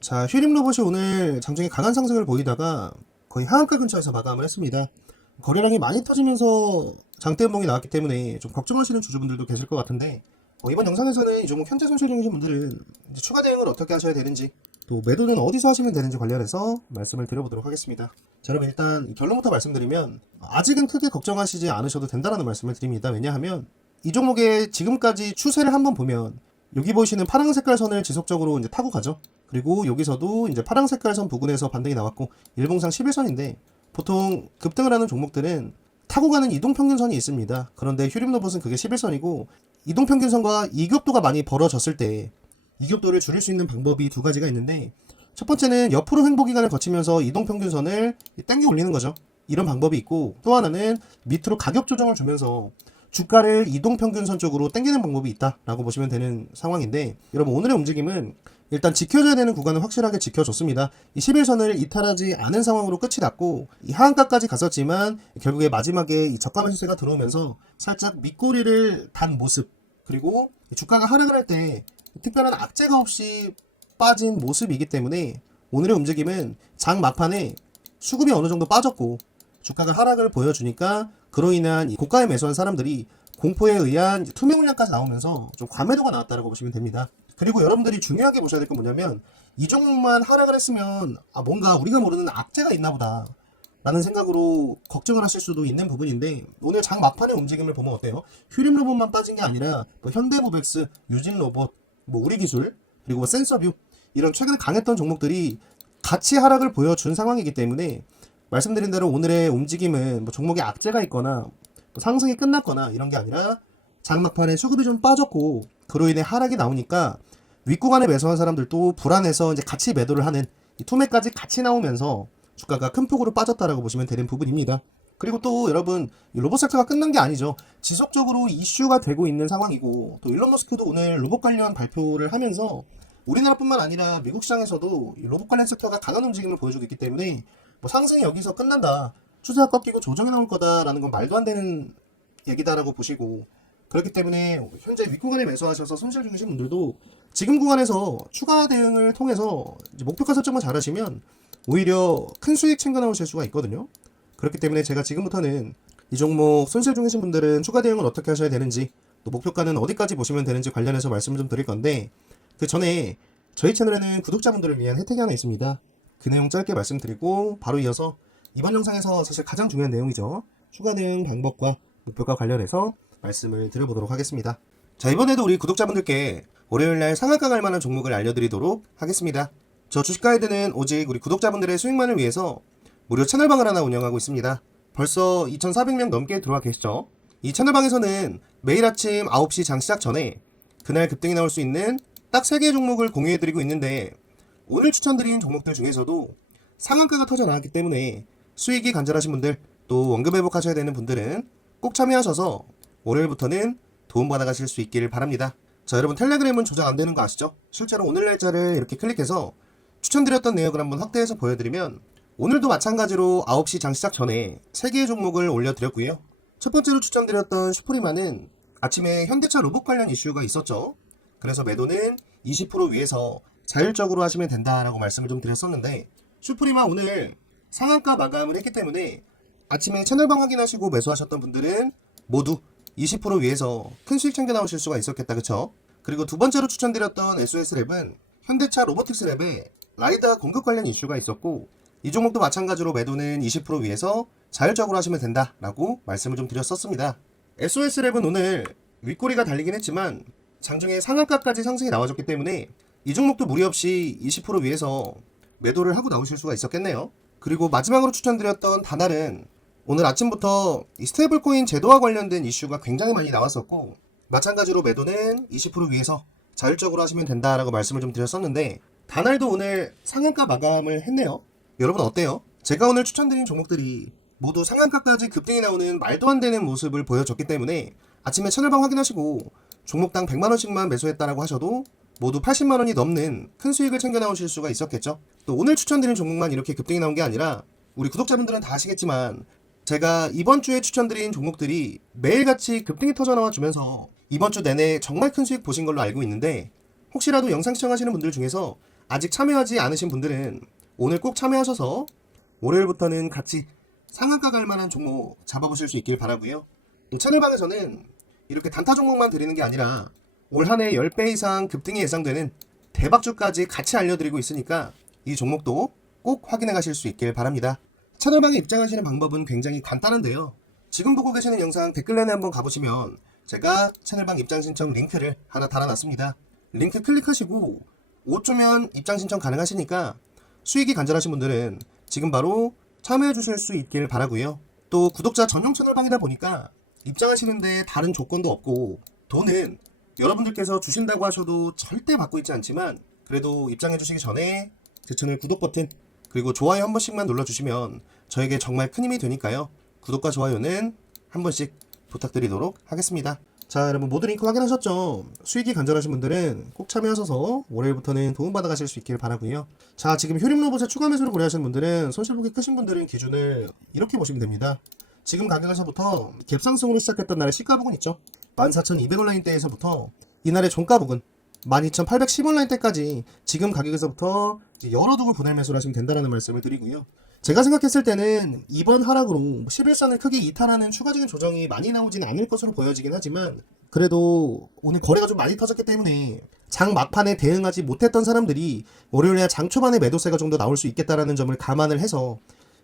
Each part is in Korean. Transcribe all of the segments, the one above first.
자, 휴림 로봇이 오늘 장중에 강한 상승을 보이다가 거의 하한가 근처에서 마감을 했습니다. 거래량이 많이 터지면서 장대 음봉이 나왔기 때문에 좀 걱정하시는 주주분들도 계실 것 같은데 어, 이번 영상에서는 이 종목 현재 손실 중이신 분들은 추가 대응을 어떻게 하셔야 되는지 또 매도는 어디서 하시면 되는지 관련해서 말씀을 드려보도록 하겠습니다. 자, 여러분 일단 결론부터 말씀드리면 아직은 크게 걱정하시지 않으셔도 된다는 말씀을 드립니다. 왜냐하면 이 종목의 지금까지 추세를 한번 보면 여기 보이시는 파란 색깔 선을 지속적으로 이제 타고 가죠. 그리고 여기서도 이제 파란 색깔 선 부근에서 반등이 나왔고 일봉상 11선인데 보통 급등을 하는 종목들은 타고 가는 이동평균선이 있습니다. 그런데 휴림로봇은 그게 11선이고 이동평균선과 이격도가 많이 벌어졌을 때 이격도를 줄일 수 있는 방법이 두 가지가 있는데 첫 번째는 옆으로 횡보 기간을 거치면서 이동평균선을 당겨 올리는 거죠. 이런 방법이 있고 또 하나는 밑으로 가격 조정을 주면서 주가를 이동평균선 쪽으로 당기는 방법이 있다라고 보시면 되는 상황인데 여러분 오늘의 움직임은 일단 지켜줘야 되는 구간은 확실하게 지켜줬습니다. 이 11선을 이탈하지 않은 상황으로 끝이 났고 이 하한가까지 갔었지만 결국에 마지막에 이 저가 매수세가 들어오면서 살짝 밑꼬리를 단 모습 그리고 주가가 하락을 할 때 특별한 악재가 없이 빠진 모습이기 때문에 오늘의 움직임은 장 막판에 수급이 어느 정도 빠졌고 주가가 하락을 보여주니까 그로 인한 이 고가에 매수한 사람들이 공포에 의한 이제 투매 물량까지 나오면서 좀 과매도가 나왔다고 보시면 됩니다. 그리고 여러분들이 중요하게 보셔야 될 건 뭐냐면 이 종목만 하락을 했으면 아 뭔가 우리가 모르는 악재가 있나 보다 라는 생각으로 걱정을 하실 수도 있는 부분인데 오늘 장 막판의 움직임을 보면 어때요? 휴림 로봇만 빠진 게 아니라 뭐 현대모백스, 유진 로봇, 뭐 우리 기술 그리고 뭐 센서뷰 이런 최근에 강했던 종목들이 같이 하락을 보여준 상황이기 때문에 말씀드린 대로 오늘의 움직임은 뭐 종목에 악재가 있거나 뭐 상승이 끝났거나 이런 게 아니라 장막판에 수급이 좀 빠졌고 그로 인해 하락이 나오니까 윗구간에 매수한 사람들도 불안해서 이제 같이 매도를 하는 이 투매까지 같이 나오면서 주가가 큰 폭으로 빠졌다라고 보시면 되는 부분입니다. 그리고 또 여러분 이 로봇 섹터가 끝난 게 아니죠. 지속적으로 이슈가 되고 있는 상황이고 또 일론 머스크도 오늘 로봇 관련 발표를 하면서 우리나라뿐만 아니라 미국 시장에서도 이 로봇 관련 섹터가 강한 움직임을 보여주고 있기 때문에 뭐 상승이 여기서 끝난다. 추세가 꺾이고 조정이 나올 거다라는 건 말도 안 되는 얘기다라고 보시고 그렇기 때문에 현재 윗구간에 매수하셔서 손실 중이신 분들도 지금 구간에서 추가 대응을 통해서 목표가 설정만 잘하시면 오히려 큰 수익 챙겨 나오실 수가 있거든요. 그렇기 때문에 제가 지금부터는 이 종목 손실 중이신 분들은 추가 대응을 어떻게 하셔야 되는지 또 목표가는 어디까지 보시면 되는지 관련해서 말씀을 좀 드릴 건데 그 전에 저희 채널에는 구독자분들을 위한 혜택이 하나 있습니다. 그 내용 짧게 말씀드리고 바로 이어서 이번 영상에서 사실 가장 중요한 내용이죠. 추가 대응 방법과 목표가 관련해서 말씀을 드려보도록 하겠습니다. 자 이번에도 우리 구독자분들께 월요일날 상한가 갈 만한 종목을 알려드리도록 하겠습니다. 저 주식 가이드는 오직 우리 구독자분들의 수익만을 위해서 무료 채널방을 하나 운영하고 있습니다. 벌써 2,400명 넘게 들어와 계시죠? 이 채널방에서는 매일 아침 9시 장 시작 전에 그날 급등이 나올 수 있는 딱 3개의 종목을 공유해드리고 있는데 오늘 추천드린 종목들 중에서도 상한가가 터져 나왔기 때문에 수익이 간절하신 분들 또 원금 회복하셔야 되는 분들은 꼭 참여하셔서 오늘부터는 도움받아 가실 수 있기를 바랍니다. 자 여러분 텔레그램은 조작 안 되는 거 아시죠? 실제로 오늘 날짜를 이렇게 클릭해서 추천드렸던 내역을 한번 확대해서 보여드리면 오늘도 마찬가지로 9시 장 시작 전에 3개의 종목을 올려드렸고요. 첫 번째로 추천드렸던 슈프리마는 아침에 현대차 로봇 관련 이슈가 있었죠. 그래서 매도는 20% 위에서 자율적으로 하시면 된다라고 말씀을 좀 드렸었는데 슈프리마 오늘 상한가 마감을 했기 때문에 아침에 채널방 확인하시고 매수하셨던 분들은 모두 20% 위에서 큰 수익 챙겨 나오실 수가 있었겠다 그쵸? 그리고 두 번째로 추천드렸던 SOS랩은 현대차 로보틱스랩에 라이다 공급 관련 이슈가 있었고 이 종목도 마찬가지로 매도는 20% 위에서 자율적으로 하시면 된다라고 말씀을 좀 드렸었습니다. SOS랩은 오늘 윗꼬리가 달리긴 했지만 장중에 상한가까지 상승이 나와줬기 때문에 이 종목도 무리 없이 20% 위에서 매도를 하고 나오실 수가 있었겠네요. 그리고 마지막으로 추천드렸던 다날은 오늘 아침부터 이 스테이블 코인 제도와 관련된 이슈가 굉장히 많이 나왔었고 마찬가지로 매도는 20% 위에서 자율적으로 하시면 된다라고 말씀을 좀 드렸었는데 다날도 오늘 상한가 마감을 했네요. 여러분 어때요? 제가 오늘 추천드린 종목들이 모두 상한가까지 급등이 나오는 말도 안 되는 모습을 보여줬기 때문에 아침에 채널방 확인하시고 종목당 100만원씩만 매수했다라고 하셔도 모두 80만 원이 넘는 큰 수익을 챙겨 나오실 수가 있었겠죠. 또 오늘 추천드린 종목만 이렇게 급등이 나온 게 아니라 우리 구독자분들은 다 아시겠지만 제가 이번 주에 추천드린 종목들이 매일같이 급등이 터져나와 주면서 이번 주 내내 정말 큰 수익 보신 걸로 알고 있는데 혹시라도 영상 시청하시는 분들 중에서 아직 참여하지 않으신 분들은 오늘 꼭 참여하셔서 월요일부터는 같이 상한가 갈 만한 종목 잡아보실 수 있길 바라고요. 이 채널방에서는 이렇게 단타 종목만 드리는 게 아니라 올 한 해 10배 이상 급등이 예상되는 대박주까지 같이 알려드리고 있으니까 이 종목도 꼭 확인해 가실 수 있길 바랍니다. 채널방에 입장하시는 방법은 굉장히 간단한데요. 지금 보고 계시는 영상 댓글란에 한번 가보시면 제가 채널방 입장 신청 링크를 하나 달아놨습니다. 링크 클릭하시고 5초면 입장 신청 가능하시니까 수익이 간절하신 분들은 지금 바로 참여해 주실 수 있길 바라고요. 또 구독자 전용 채널방이다 보니까 입장하시는데 다른 조건도 없고 돈은 여러분들께서 주신다고 하셔도 절대 받고 있지 않지만 그래도 입장해 주시기 전에 제 채널 구독 버튼 그리고 좋아요 한 번씩만 눌러주시면 저에게 정말 큰 힘이 되니까요. 구독과 좋아요는 한 번씩 부탁드리도록 하겠습니다. 자, 여러분 모두 링크 확인하셨죠? 수익이 간절하신 분들은 꼭 참여하셔서 월요일부터는 도움받아 가실 수 있길 바라고요. 자, 지금 효림 로봇에 추가 매수를 고려하시는 분들은 손실폭이 크신 분들은 기준을 이렇게 보시면 됩니다. 지금 가격에서부터 갭상승으로 시작했던 날의 시가 부근 있죠? 14,200원 라인대에서부터 이날의 종가 부근 12,810원 라인대까지 지금 가격에서부터 여러 독을 보낼 매수를 하시면 된다는 말씀을 드리고요. 제가 생각했을 때는 이번 하락으로 11선을 크게 이탈하는 추가적인 조정이 많이 나오지는 않을 것으로 보여지긴 하지만 그래도 오늘 거래가 좀 많이 터졌기 때문에 장 막판에 대응하지 못했던 사람들이 월요일에 장 초반에 매도세가 좀 더 나올 수 있겠다라는 점을 감안을 해서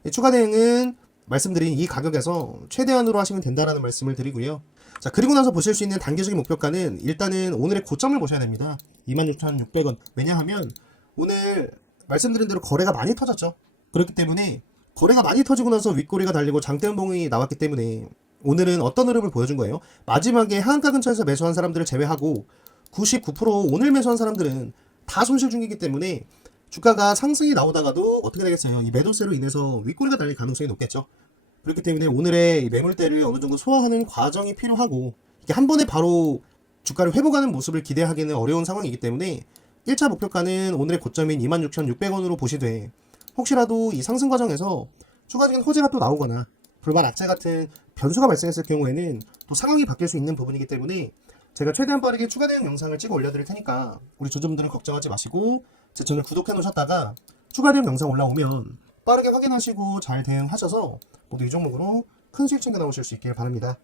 이 추가 대응은 말씀드린 이 가격에서 최대한으로 하시면 된다라는 말씀을 드리고요. 자, 그리고 나서 보실 수 있는 단계적인 목표가는 일단은 오늘의 고점을 보셔야 됩니다. 26,600원. 왜냐하면 오늘 말씀드린 대로 거래가 많이 터졌죠. 그렇기 때문에 거래가 많이 터지고 나서 윗꼬리가 달리고 장대음봉이 나왔기 때문에 오늘은 어떤 흐름을 보여준 거예요? 마지막에 하한가 근처에서 매수한 사람들을 제외하고 99% 오늘 매수한 사람들은 다 손실 중이기 때문에 주가가 상승이 나오다가도 어떻게 되겠어요? 이 매도세로 인해서 윗꼬리가 달릴 가능성이 높겠죠. 그렇기 때문에 오늘의 이 매물대를 어느 정도 소화하는 과정이 필요하고 이게 한 번에 바로 주가를 회복하는 모습을 기대하기는 어려운 상황이기 때문에 1차 목표가는 오늘의 고점인 26,600원으로 보시되 혹시라도 이 상승 과정에서 추가적인 호재가 또 나오거나 불만 악재 같은 변수가 발생했을 경우에는 또 상황이 바뀔 수 있는 부분이기 때문에 제가 최대한 빠르게 추가 대응 영상을 찍어 올려드릴 테니까 우리 조점들은 걱정하지 마시고 제 채널 구독해 놓으셨다가 추가 대응 영상 올라오면 빠르게 확인하시고 잘 대응하셔서 모두 이 종목으로 큰 수익 챙겨 나오실 수 있길 바랍니다.